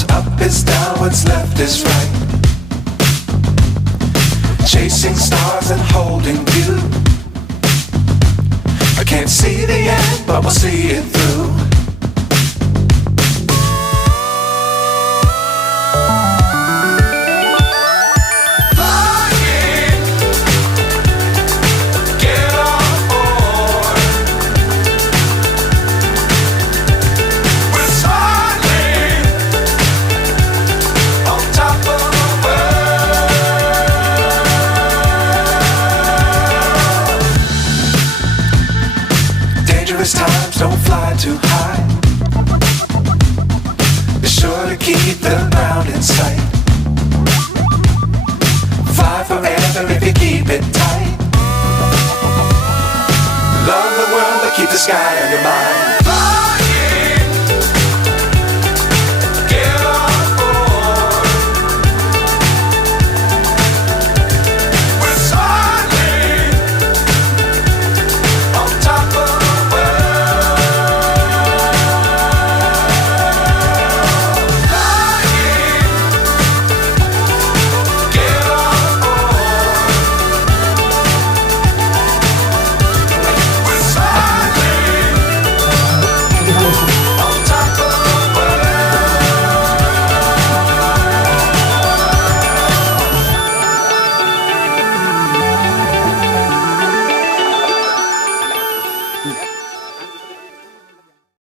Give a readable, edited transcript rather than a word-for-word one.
What's up is down, what's left is right. Chasing stars and holding you. I can't see the end, but we'll see it through. Times don't fly too high. Be sure to keep the ground in sight. Fly forever if you keep it tight. Love the world but keep the sky on your mind.